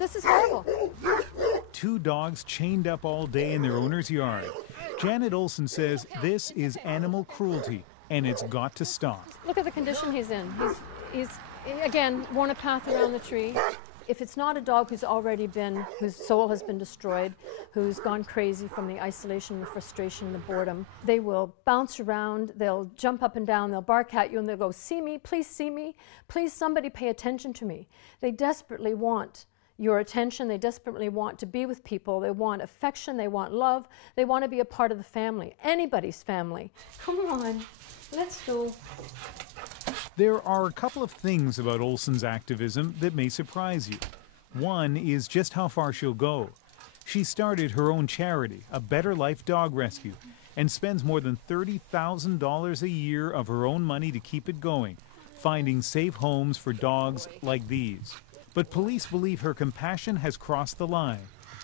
This is horrible. 2 dogs chained up all day in their owner's yard. Janet Olson says this is animal cruelty, and it's got to stop. Look at the condition he's in. He's again, worn a path around the tree. If it's not a dog whose soul has been destroyed, who's gone crazy from the isolation, the frustration, the boredom, they will bounce around, they'll jump up and down, they'll bark at you, and they'll go, see me, please somebody pay attention to me. They desperately want your attention, they desperately want to be with people, they want affection, they want love, they want to be a part of the family, anybody's family. Come on, let's go. There are a couple of things about Olson's activism that may surprise you. One is just how far she'll go. She started her own charity, A Better Life Dog Rescue, and spends more than $30,000 a year of her own money to keep it going, finding safe homes for dogs like these. But police believe her compassion has crossed the line.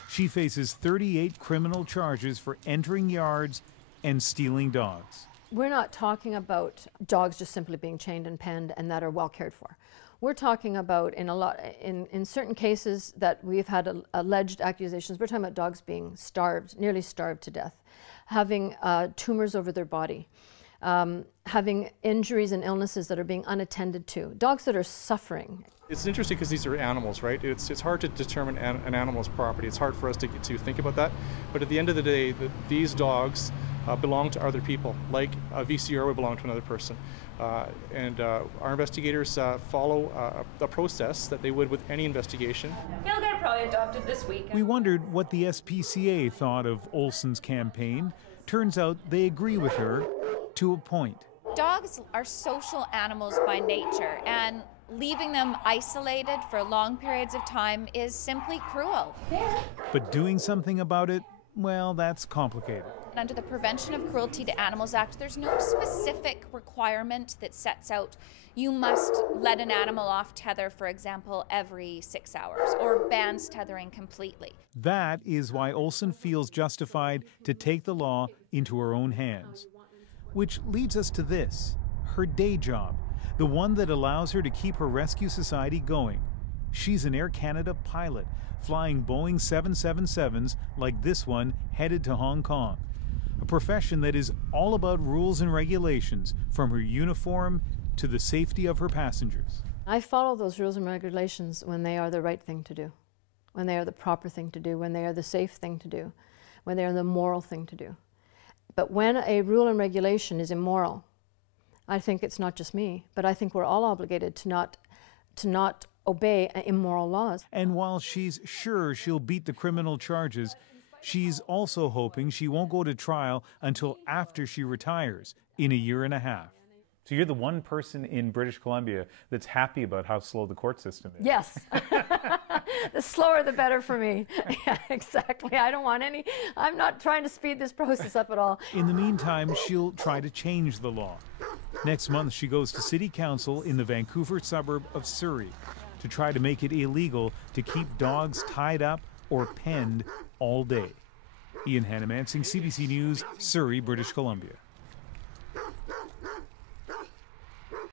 She faces 38 criminal charges for entering yards and stealing dogs. We're not talking about dogs just simply being chained and penned and that are well cared for. We're talking about, in certain cases that we've had alleged accusations, we're talking about dogs being starved, nearly starved to death, having tumors over their body, having injuries and illnesses that are being unattended to, dogs that are suffering. It's interesting because these are animals, right? It's hard to determine an animal's property. It's hard for us to think about that. But at the end of the day, these dogs belong to other people, like a VCR would belong to another person. And our investigators follow a process that they would with any investigation. He'll get probably adopted this week. We wondered what the SPCA thought of Olson's campaign. Turns out they agree with her to a point. Dogs are social animals by nature, and leaving them isolated for long periods of time is simply cruel. But doing something about it, well, that's complicated. Under the Prevention of Cruelty to Animals Act, there's no specific requirement that sets out you must let an animal off tether, for example, every 6 hours, or bans tethering completely. That is why Olson feels justified to take the law into her own hands. Which leads us to this, her day job, the one that allows her to keep her rescue society going. She's an Air Canada pilot, flying Boeing 777s like this one headed to Hong Kong. A profession that is all about rules and regulations, from her uniform to the safety of her passengers. I follow those rules and regulations when they are the right thing to do, when they are the proper thing to do, when they are the safe thing to do, when they are the moral thing to do. But when a rule and regulation is immoral, I think it's not just me, but I think we're all obligated to not obey immoral laws. And while she's sure she'll beat the criminal charges, she's also hoping she won't go to trial until after she retires in 1.5 years. So you're the one person in British Columbia that's happy about how slow the court system is. Yes. The slower the better for me. Yeah, exactly. I'm not trying to speed this process up at all. In the meantime, she'll try to change the law. Next month, she goes to City Council in the Vancouver suburb of Surrey to try to make it illegal to keep dogs tied up or penned all day. Ian Hannamansing, CBC News, Surrey, British Columbia.